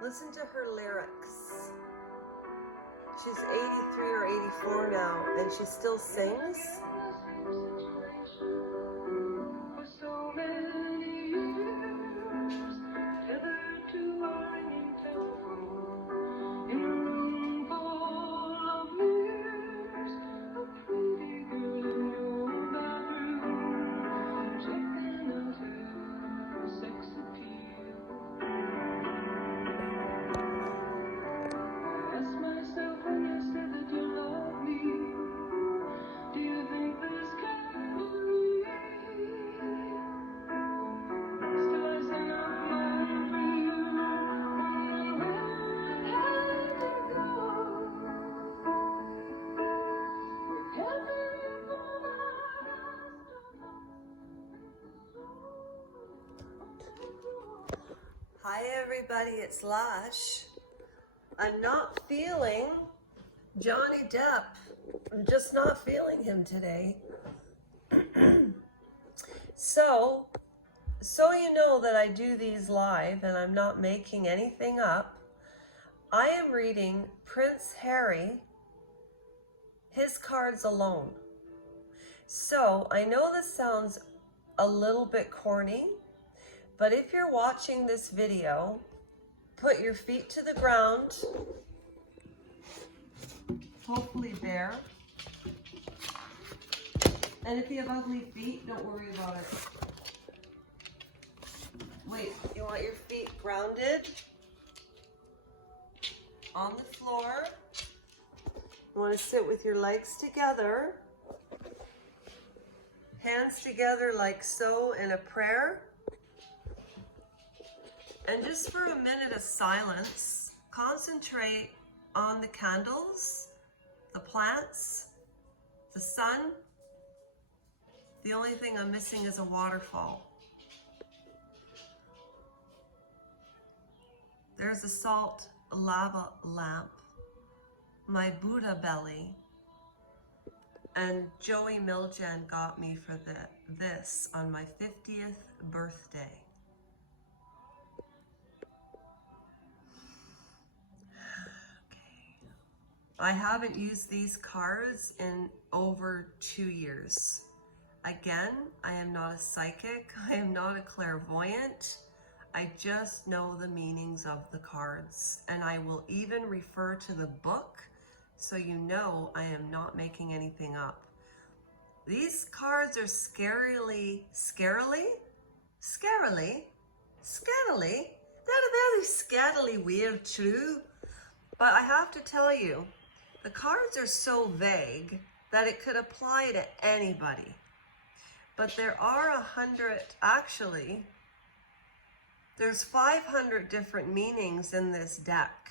Listen to her lyrics. She's 83 or 84 now, and she still sings. Hi everybody, it's Lash. I'm not feeling Johnny Depp. I'm just not feeling him today. So you know that I do these live and I'm not making anything up. I am reading Prince Harry, his cards alone. So I know this sounds a little bit corny, but if you're watching this video, put your feet to the ground, hopefully bare. And if you have ugly feet, don't worry about it. Wait, you want your feet grounded on the floor. You want to sit with your legs together, hands together like so in a prayer. And just for a minute of silence, concentrate on the candles, the plants, the sun. The only thing I'm missing is a waterfall. There's a salt lava lamp, my Buddha belly, and Joey Miljan got me for this on my 50th birthday. I haven't used these cards in over 2 years. Again, I am not a psychic. I am not a clairvoyant. I just know the meanings of the cards. And I will even refer to the book so you know I am not making anything up. These cards are scarily, that a very scarily weird true. But I have to tell you, the cards are so vague that it could apply to anybody. But there are 100, actually, there's 500 different meanings in this deck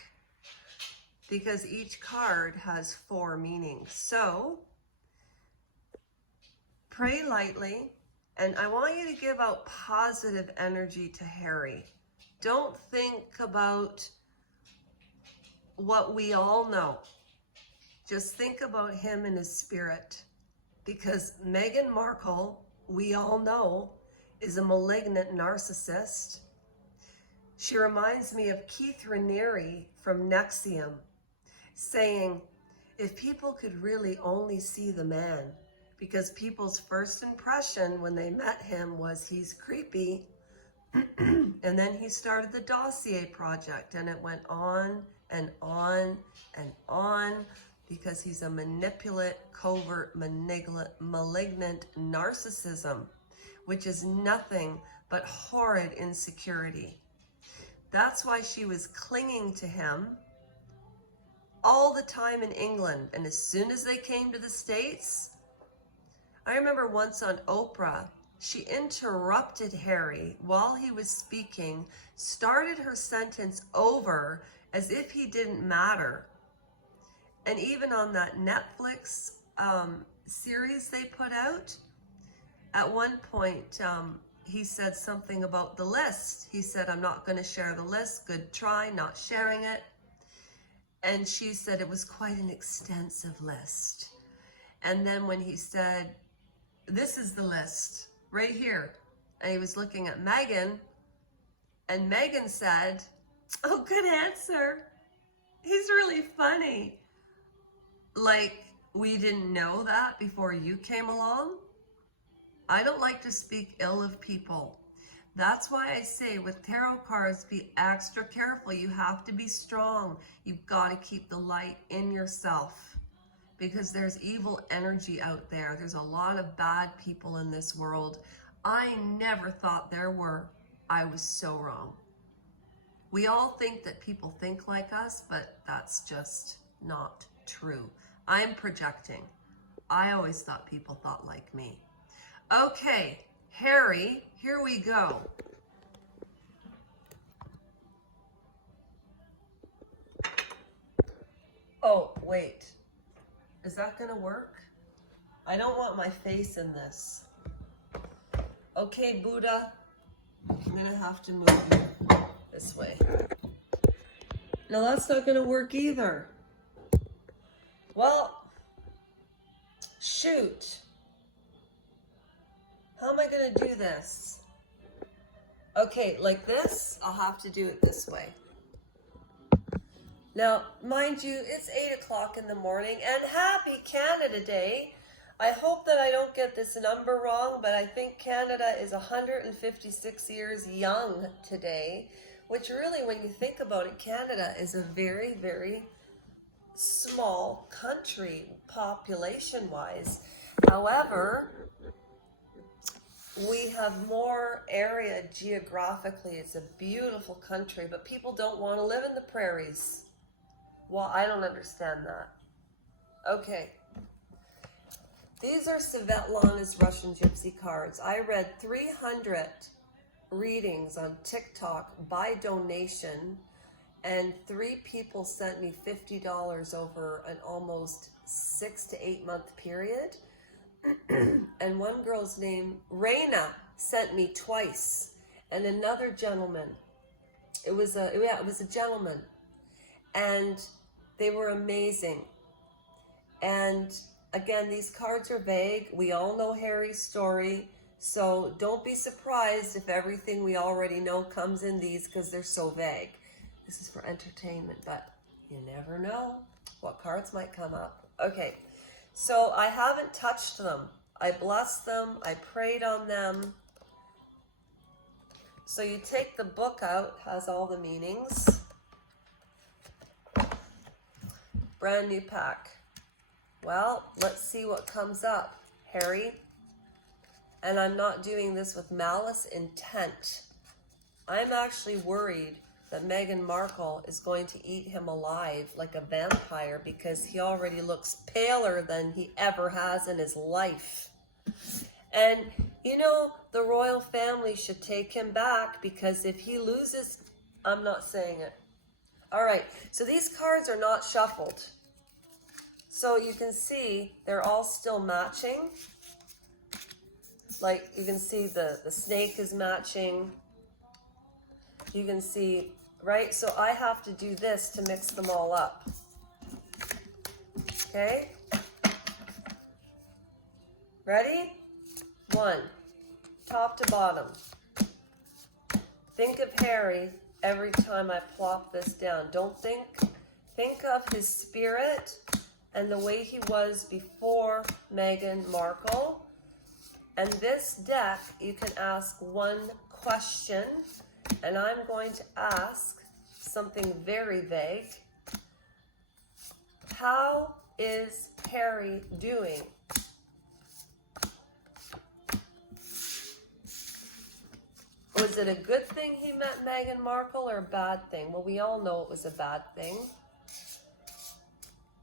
because each card has 4 meanings. So, pray lightly, and I want you to give out positive energy to Harry. Don't think about what we all know. Just think about him and his spirit, because Meghan Markle, we all know, is a malignant narcissist. She reminds me of Keith Raniere from Nexium, saying, if people could really only see the man, because people's first impression when they met him was he's creepy, and then he started the Dossier Project, and it went on and on and on, because he's a manipulate, covert, malignant narcissism, which is nothing but horrid insecurity. That's why she was clinging to him all the time in England. And as soon as they came to the States, I remember once on Oprah, she interrupted Harry while he was speaking, started her sentence over as if he didn't matter. And even on that Netflix series they put out, at one point he said something about the list. He said, I'm not going to share the list. Good try, not sharing it. And she said it was quite an extensive list. And then when he said, this is the list right here, and he was looking at Meghan, and Meghan said, Oh, good answer. He's really funny. Like, we didn't know that before you came along? I don't like to speak ill of people. That's why I say with tarot cards, be extra careful. You have to be strong. You've got to keep the light in yourself because there's evil energy out there. There's a lot of bad people in this world. I never thought there were. I was so wrong. We all think that people think like us, but that's just not true. I'm projecting. I always thought people thought like me. Okay, Harry, here we go. Oh, wait. Is that gonna work? I don't want my face in this. Okay, Buddha, I'm gonna have to move you this way. No, that's not gonna work either. Well, shoot. How am I gonna do this? Okay, like this, I'll have to do it this way. Now, mind you, it's 8 o'clock in the morning, and happy Canada Day. I hope that I don't get this number wrong, but I think Canada is 156 years young today, which really, when you think about it, Canada is a very, very small country population-wise. However, we have more area geographically. It's a beautiful country, but people don't want to live in the prairies. Well, I don't understand that. Okay. These are Svetlana's Russian Gypsy cards. I read 300 readings on TikTok by donation, and 3 people sent me $50 over an almost 6 to 8 month period. And one girl's name, Reina, sent me twice, and another gentleman. It was a gentleman, and they were amazing. And again, these cards are vague. We all know Harry's story, so don't be surprised if everything we already know comes in these because they're so vague. This is for entertainment, but you never know what cards might come up. Okay, so I haven't touched them. I blessed them. I prayed on them. So you take the book out, has all the meanings. Brand new pack. Well, let's see what comes up, Harry. And I'm not doing this with malice intent. I'm actually worried that Meghan Markle is going to eat him alive like a vampire because he already looks paler than he ever has in his life. And, you know, the royal family should take him back because if he loses, I'm not saying it. All right, so these cards are not shuffled. So you can see they're all still matching. Like you can see the snake is matching. You can see, right? So I have to do this to mix them all up. Okay? Ready? 1, top to bottom. Think of Harry every time I plop this down. Think of his spirit and the way he was before Meghan Markle. And this deck, you can ask one question, and I'm going to ask something very vague. How is Harry doing? Was it a good thing he met Meghan Markle or a bad thing? Well, we all know it was a bad thing.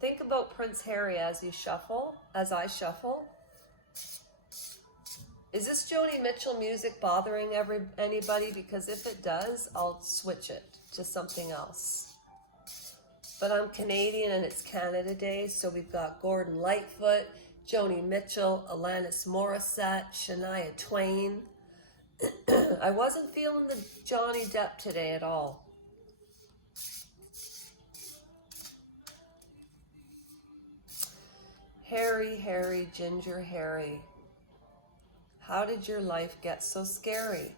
Think about Prince Harry as you shuffle, as I shuffle. Is this Joni Mitchell music bothering anybody? Because if it does, I'll switch it to something else. But I'm Canadian and it's Canada Day, so we've got Gordon Lightfoot, Joni Mitchell, Alanis Morissette, Shania Twain. I wasn't feeling the Johnny Depp today at all. Harry, Harry, Ginger Harry. How did your life get so scary?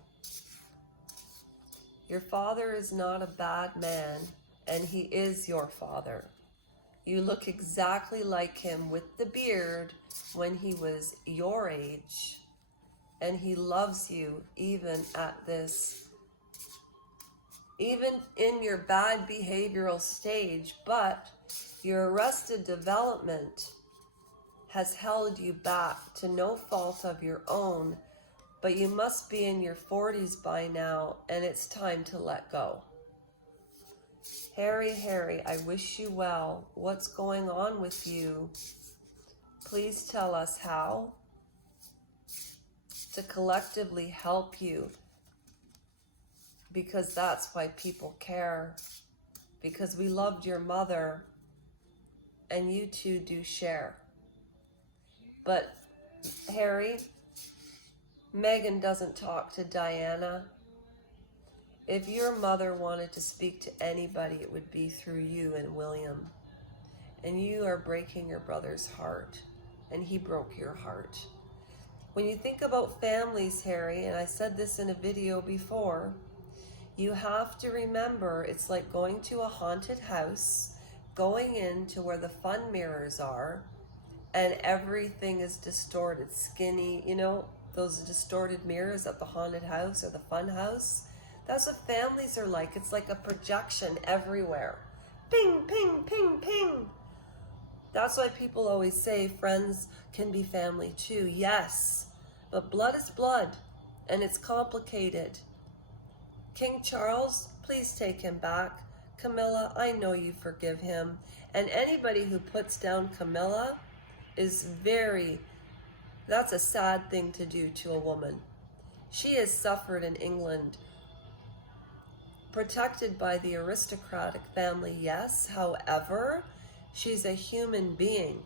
Your father is not a bad man, and he is your father. You look exactly like him with the beard when he was your age, and he loves you even at this, even in your bad behavioral stage, but your arrested development has held you back to no fault of your own, but you must be in your 40s by now, and it's time to let go. Harry, I wish you well. What's going on with you? Please tell us how to collectively help you, because that's why people care, because we loved your mother, and you two do share. But Harry, Meghan doesn't talk to Diana. If your mother wanted to speak to anybody, it would be through you and William. And you are breaking your brother's heart, and he broke your heart. When you think about families, Harry, and I said this in a video before, you have to remember it's like going to a haunted house, going into where the fun mirrors are, and everything is distorted, skinny, you know, those distorted mirrors at the haunted house or the fun house. That's what families are like. It's like a projection everywhere. Ping, ping, ping, ping. That's why people always say friends can be family too. Yes, but blood is blood, and it's complicated. King Charles, please take him back. Camilla, I know you forgive him. And anybody who puts down Camilla is that's a sad thing to do to a woman. She has suffered in England, protected by the aristocratic family, yes. However, she's a human being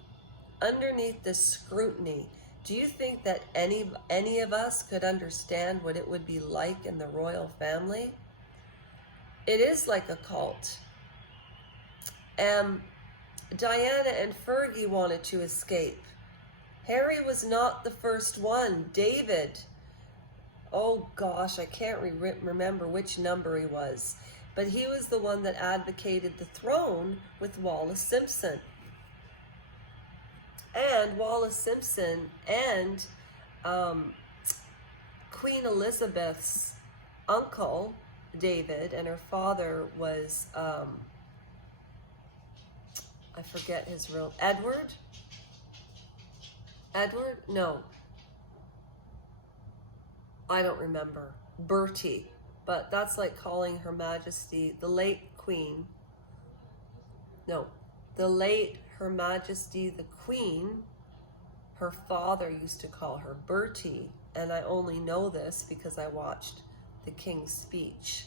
underneath the scrutiny. Do you think that any of us could understand what it would be like in the royal family? It is like a cult. Diana and Fergie wanted to escape. Harry was not the first one. David, oh gosh, I can't remember which number he was, but he was the one that advocated the throne with Wallace Simpson. And Wallace Simpson and Queen Elizabeth's uncle, David, and her father was, I forget his real, Edward? No. I don't remember. Bertie. But that's like calling Her Majesty, the late Queen. No. The late Her Majesty the Queen, her father used to call her Bertie. And I only know this because I watched the King's Speech.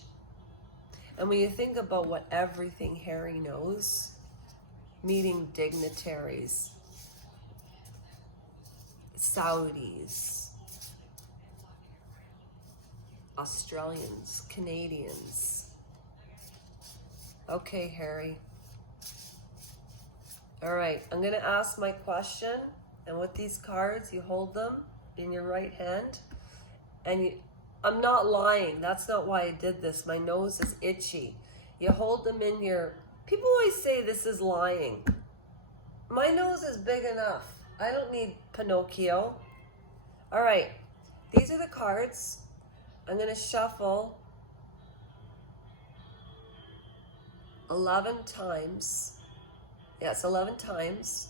And when you think about what everything Harry knows, meeting dignitaries, Saudis, Australians, Canadians. Okay, Harry. All right, I'm going to ask my question, and with these cards, you hold them in your right hand, and I'm not lying. That's not why I did this. My nose is itchy. You hold them in your... People always say this is lying. My nose is big enough. I don't need Pinocchio. All right, these are the cards. I'm going to shuffle 11 times. Yes, 11 times.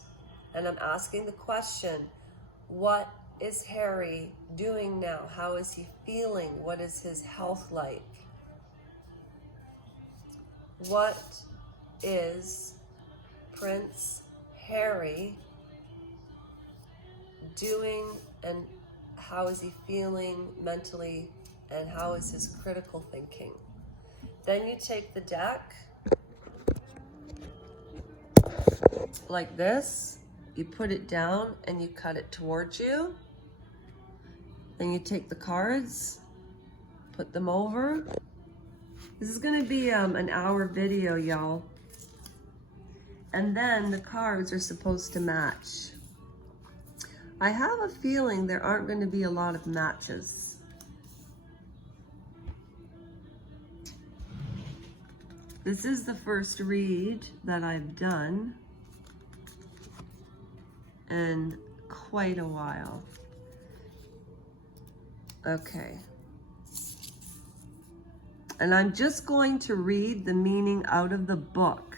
And I'm asking the question, what is Harry doing now? How is he feeling? What is his health like? What is Prince Harry doing, and how is he feeling mentally, and how is his critical thinking? Then you take the deck like this, you put it down and you cut it towards you. Then you take the cards, put them over. This is going to be an hour video, y'all. And then the cards are supposed to match. I have a feeling there aren't going to be a lot of matches. This is the first read that I've done in quite a while. Okay. And I'm just going to read the meaning out of the book,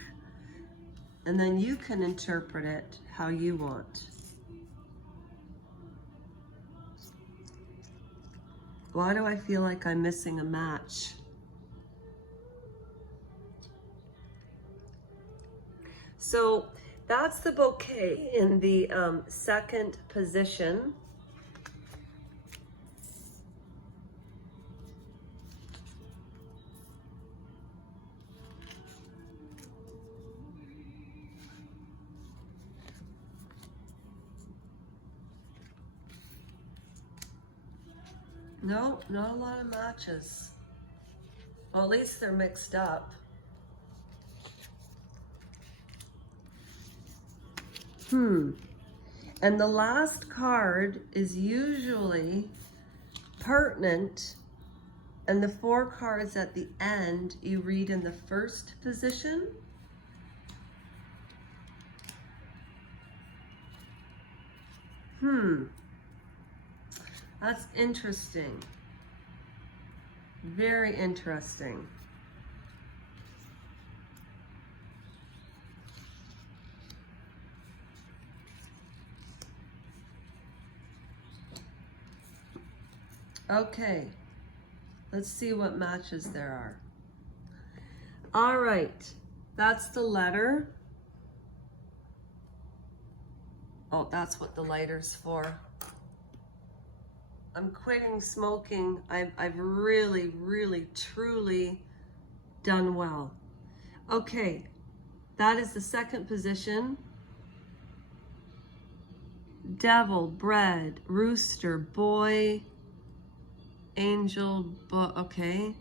and then you can interpret it how you want. Why do I feel like I'm missing a match? So that's the bouquet in the second position. No, not a lot of matches. Well, at least they're mixed up. And the last card is usually pertinent, and the 4 cards at the end you read in the first position. That's interesting. Very interesting. Okay, let's see what matches there are. All right, that's the letter. Oh, that's what the lighter's for. I'm quitting smoking. I've really, really, truly done well. Okay, that is the second position. Devil, bread, rooster, boy, angel, okay.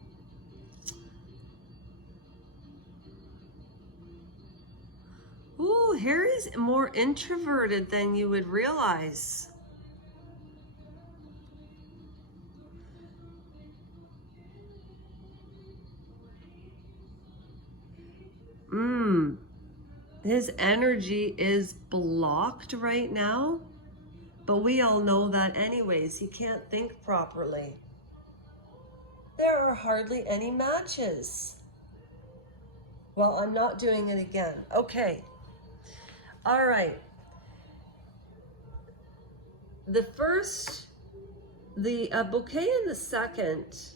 Ooh, Harry's more introverted than you would realize. His energy is blocked right now, but we all know that anyways. He can't think properly. There are hardly any matches. Well, I'm not doing it again. Okay. All right. The bouquet in the second,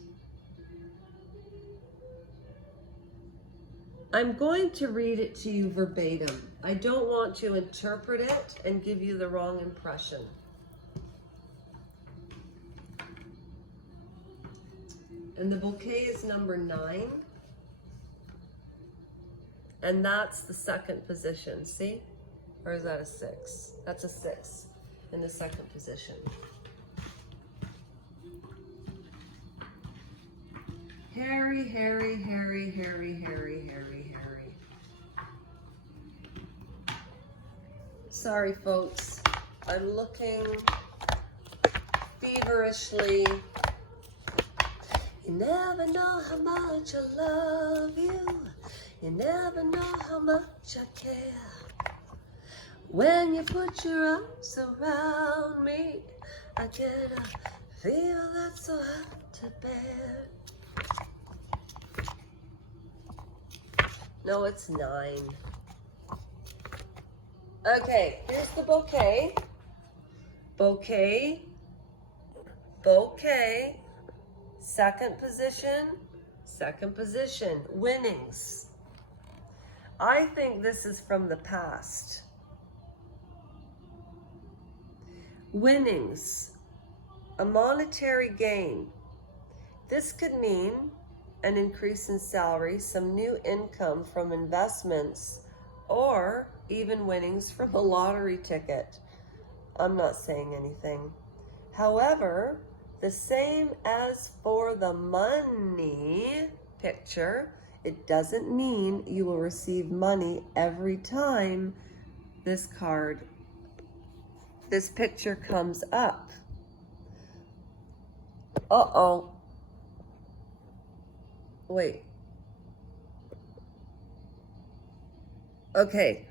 I'm going to read it to you verbatim. I don't want to interpret it and give you the wrong impression. And the bouquet is number 9. And that's the second position, see? Or is that a 6? That's a 6 in the second position. Harry, Harry, Harry, Harry, Harry, Harry, Harry. Sorry, folks. I'm looking feverishly. You never know how much I love you. You never know how much I care. When you put your arms around me, I get a feel that's so hard to bear. No, it's 9. Okay, here's the bouquet. Bouquet. Bouquet. Second position. Second position. Winnings. I think this is from the past. Winnings. A monetary gain. This could mean an increase in salary, some new income from investments, or even winnings from a lottery ticket. I'm not saying anything. However, the same as for the money picture, it doesn't mean you will receive money every time this picture comes up. Uh-oh. Wait. Okay.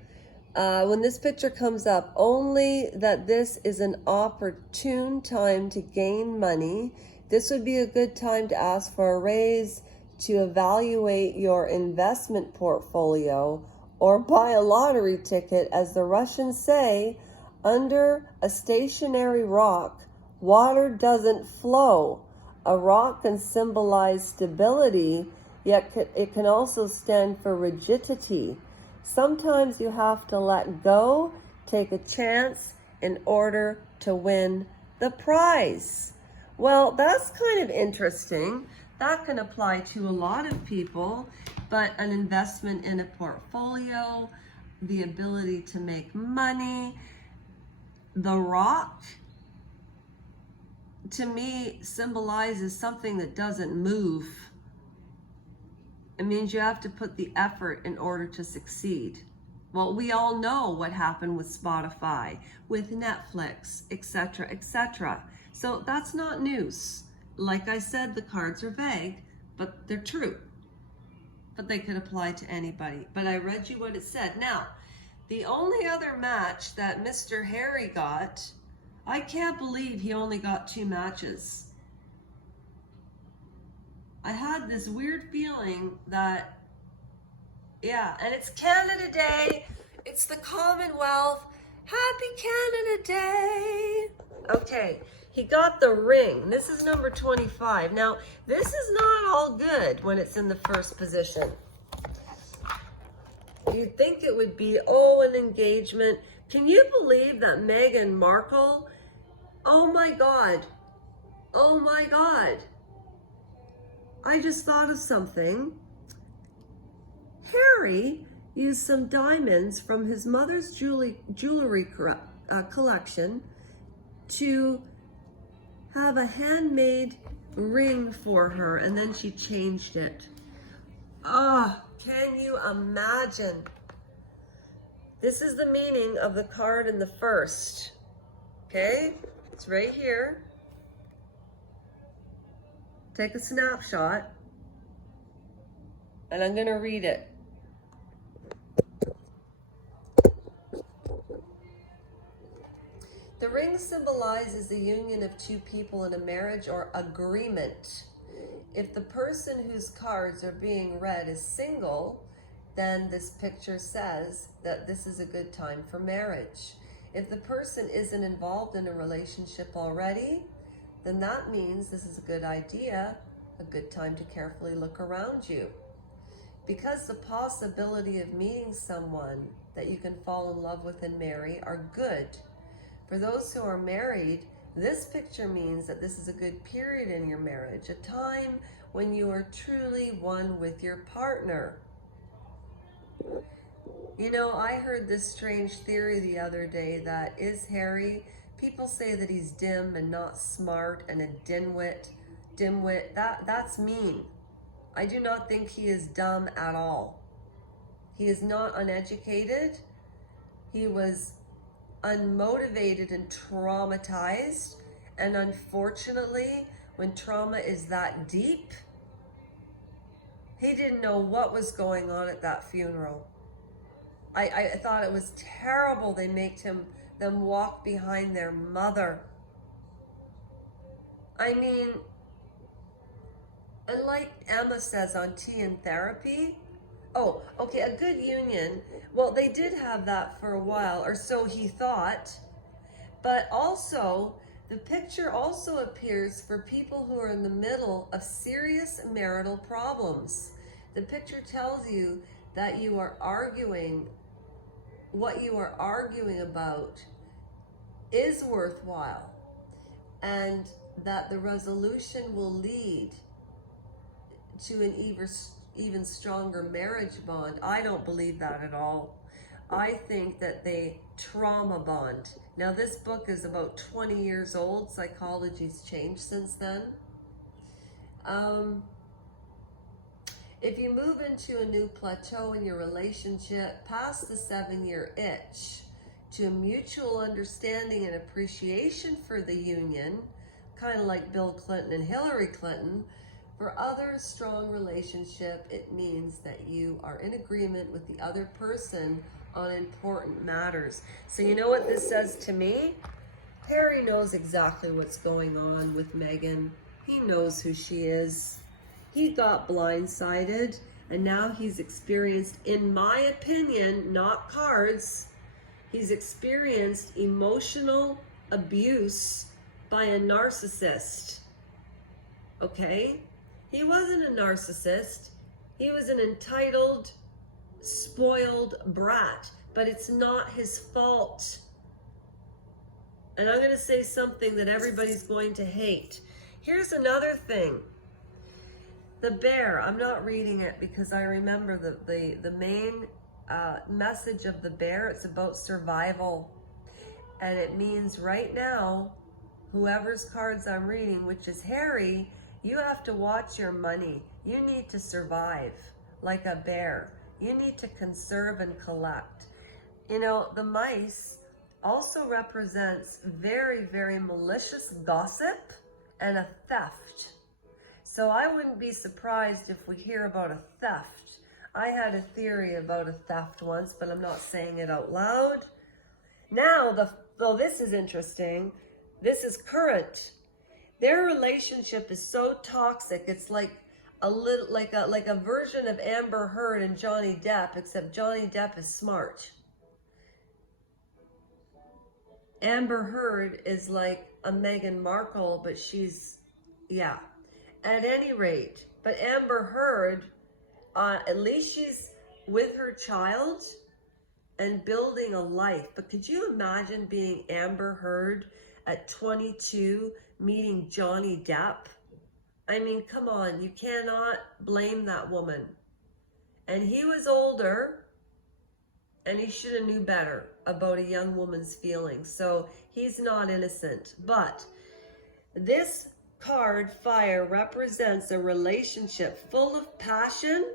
When this picture comes up, only that this is an opportune time to gain money. This would be a good time to ask for a raise, to evaluate your investment portfolio, or buy a lottery ticket. As the Russians say, under a stationary rock, water doesn't flow. A rock can symbolize stability, yet it can also stand for rigidity. Sometimes you have to let go, take a chance in order to win the prize. Well, that's kind of interesting. That can apply to a lot of people, but an investment in a portfolio, the ability to make money, the rock, to me, symbolizes something that doesn't move. It means you have to put the effort in order to succeed. Well, we all know what happened with Spotify, with Netflix, etc., etc. So that's not news. Like I said, the cards are vague, but they're true. But they could apply to anybody. But I read you what it said. Now, the only other match that Mr. Harry got, I can't believe he only got 2 matches. I had this weird feeling that, yeah, and it's Canada Day. It's the Commonwealth. Happy Canada Day. Okay, he got the ring. This is number 25. Now, this is not all good when it's in the first position. You'd think it would be, oh, an engagement. Can you believe that Meghan Markle, oh my God, oh my God. I just thought of something. Harry used some diamonds from his mother's jewelry collection to have a handmade ring for her, and then she changed it. Ah, can you imagine? This is the meaning of the card in the first. Okay, it's right here. Take a snapshot, and I'm going to read it. The ring symbolizes the union of 2 people in a marriage or agreement. If the person whose cards are being read is single, then this picture says that this is a good time for marriage. If the person isn't involved in a relationship already, then that means this is a good idea, a good time to carefully look around you. Because the possibility of meeting someone that you can fall in love with and marry are good. For those who are married, this picture means that this is a good period in your marriage, a time when you are truly one with your partner. You know, I heard this strange theory the other day that is Harry, people say that he's dim and not smart and a dimwit. That's mean. I do not think he is dumb at all. He is not uneducated. He was unmotivated and traumatized. And unfortunately, when trauma is that deep, he didn't know what was going on at that funeral. I thought it was terrible they made them walk behind their mother. I mean, and like Emma says on Tea and Therapy, oh, okay, a good union. Well, they did have that for a while, or so he thought. But also, the picture also appears for people who are in the middle of serious marital problems. The picture tells you that you are arguing, what you are arguing about is worthwhile, and that the resolution will lead to an even stronger marriage bond. I don't believe that at all. I think that they trauma bond. Now, this book is about 20 years old. Psychology's changed since then. If you move into a new plateau in your relationship past the 7-year itch to a mutual understanding and appreciation for the union, kind of like Bill Clinton and Hillary Clinton, for other strong relationship, it means that you are in agreement with the other person on important matters. So you know what this says to me? Harry knows exactly what's going on with Meghan. He knows who she is. He got blindsided, and now he's experienced, in my opinion, not cards, he's experienced emotional abuse by a narcissist. Okay? He wasn't a narcissist. He was an entitled, spoiled brat, but it's not his fault. And I'm going to say something that everybody's going to hate. Here's another thing. The bear, I'm not reading it because I remember the main message of the bear. It's about survival. And it means right now, whoever's cards I'm reading, which is Harry, you have to watch your money. You need to survive like a bear. You need to conserve and collect. You know, the mice also represents very, very malicious gossip and a theft. So I wouldn't be surprised if we hear about a theft. I had a theory about a theft once, but I'm not saying it out loud. Now, though this is interesting, this is current. Their relationship is so toxic, it's like a little like a version of Amber Heard and Johnny Depp, except Johnny Depp is smart. Amber Heard is like a Meghan Markle, but she's, yeah. At any rate, but Amber Heard, at least she's with her child and building a life. But could you imagine being Amber Heard at 22, meeting Johnny Depp? I mean, come on, you cannot blame that woman. And he was older, and he should have knew better about a young woman's feelings. So he's not innocent. But this card, fire, represents a relationship full of passion,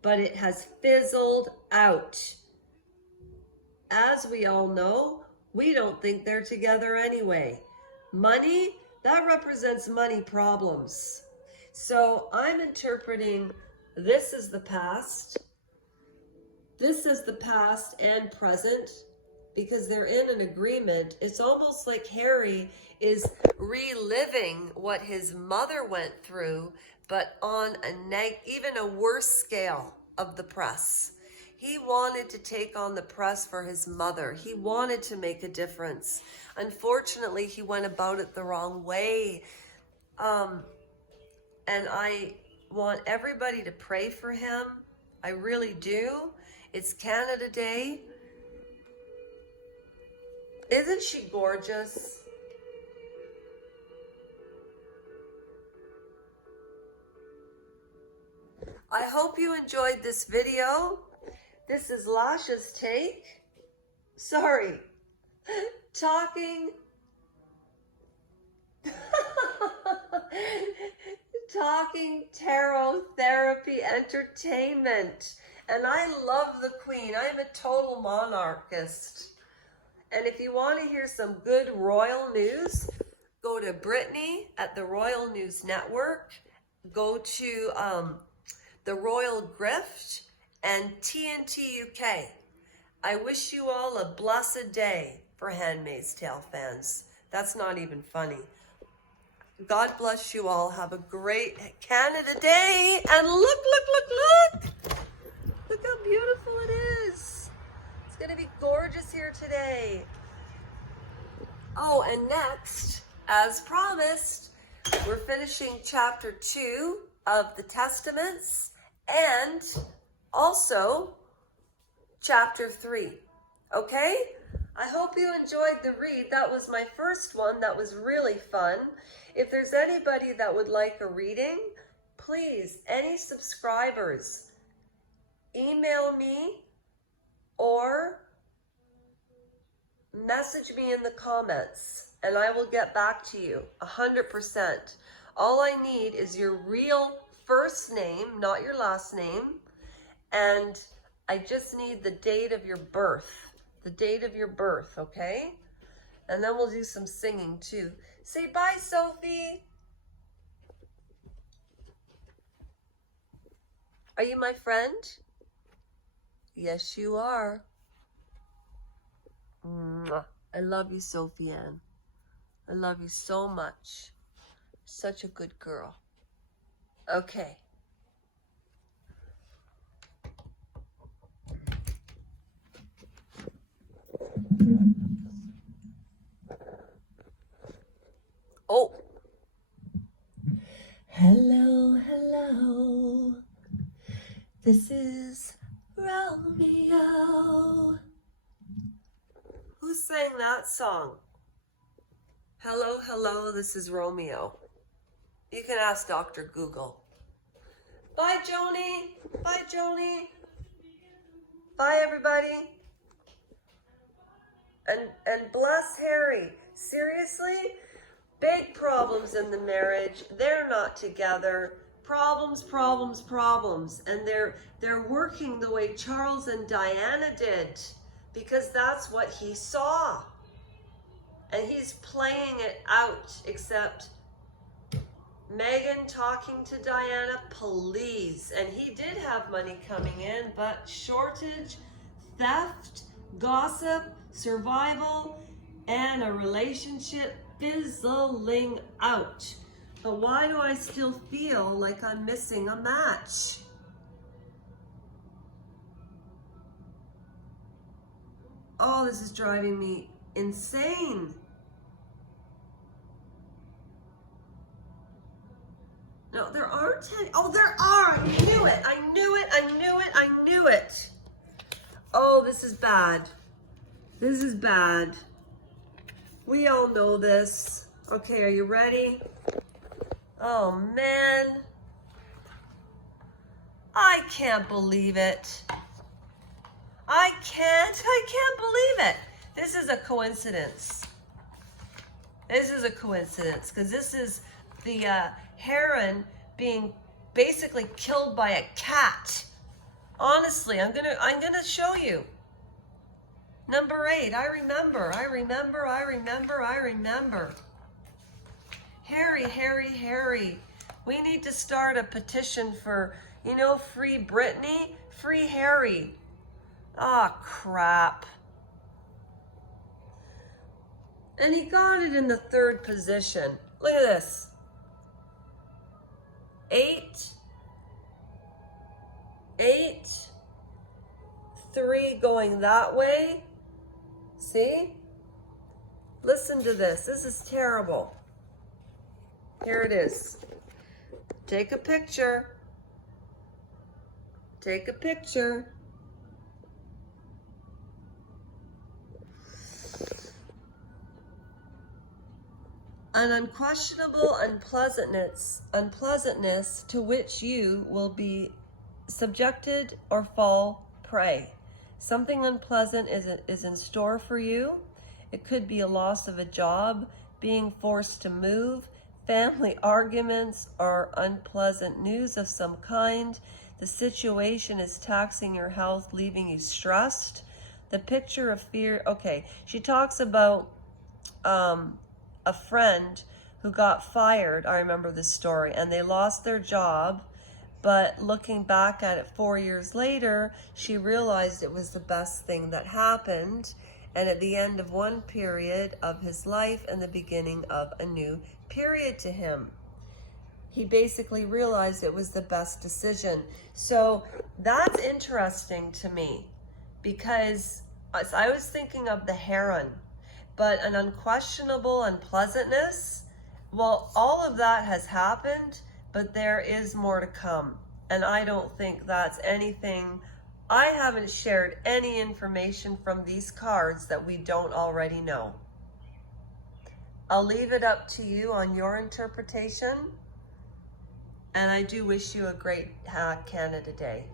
but it has fizzled out. As we all know, we don't think they're together anyway. Money, that represents money problems. So I'm interpreting this as the past. This is the past and present because they're in an agreement. It's almost like Harry is reliving what his mother went through, but on even a worse scale of the press. He wanted to take on the press for his mother. He wanted to make a difference. Unfortunately, he went about it the wrong way. And I want everybody to pray for him. I really do. It's Canada Day. Isn't she gorgeous? I hope you enjoyed this video. This is Lasha's take. Sorry. Talking tarot therapy entertainment. And I love the Queen. I'm a total monarchist. And if you want to hear some good royal news, go to Brittany at the Royal News Network. Go to the Royal Grift and TNT UK. I wish you all a blessed day for Handmaid's Tale fans. That's not even funny. God bless you all. Have a great Canada Day. And look. Look how beautiful it is. It's going to be gorgeous here today. Oh, and next, as promised, we're finishing chapter 2 of the Testaments and also chapter 3. Okay? I hope you enjoyed the read. That was my first one. That was really fun. If there's anybody that would like a reading, please, any subscribers, email me or message me in the comments and I will get back to you 100%. All I need is your real first name, not your last name, and I just need the date of your birth. The date of your birth, okay? And then we'll do some singing too. Say bye, Sophie. Are you my friend? Yes, you are. Mwah. I love you, Sophie Ann. I love you so much. Such a good girl. Okay. Oh. Hello, hello. This is Romeo. Who sang that song? Hello, hello, this is Romeo. You can ask Dr. Google. Bye, Joni. Bye, Joni. Bye, everybody. And bless Harry. Seriously? Big problems in the marriage. They're not together. Problems, problems, problems. And they're working the way Charles and Diana did, because that's what he saw. And he's playing it out, except Meghan talking to Diana, please. And he did have money coming in, but shortage, theft, gossip, survival, and a relationship fizzling out. But why do I still feel like I'm missing a match? Oh, this is driving me insane. No, there aren't any. Oh, there are. I knew it. I knew it. I knew it. I knew it. Oh, this is bad. This is bad. We all know this. Okay, are you ready? Oh, man. I can't believe it. I can't believe it. This is a coincidence. This is a coincidence, because this is the heron being basically killed by a cat. Honestly, I'm gonna show you. Number 8, I remember. Harry, Harry, Harry. We need to start a petition for, free Britney, free Harry. Ah, crap. And he got it in the 3rd position. Look at this. 8, 3 going that way. See? Listen to this. This is terrible. Here it is. Take a picture. Take a picture. An unquestionable unpleasantness to which you will be subjected or fall prey. Something unpleasant is in store for you. It could be a loss of a job, being forced to move, family arguments, or unpleasant news of some kind. The situation is taxing your health, leaving you stressed. The picture of fear. Okay, she talks about a friend who got fired. I remember this story, and they lost their job. But looking back at it 4 years later, she realized it was the best thing that happened. And at the end of one period of his life and the beginning of a new period to him, he basically realized it was the best decision. So that's interesting to me, because I was thinking of the heron, but an unquestionable unpleasantness, well, all of that has happened, but there is more to come. And I don't think that's anything. I haven't shared any information from these cards that we don't already know. I'll leave it up to you on your interpretation. And I do wish you a great Canada Day.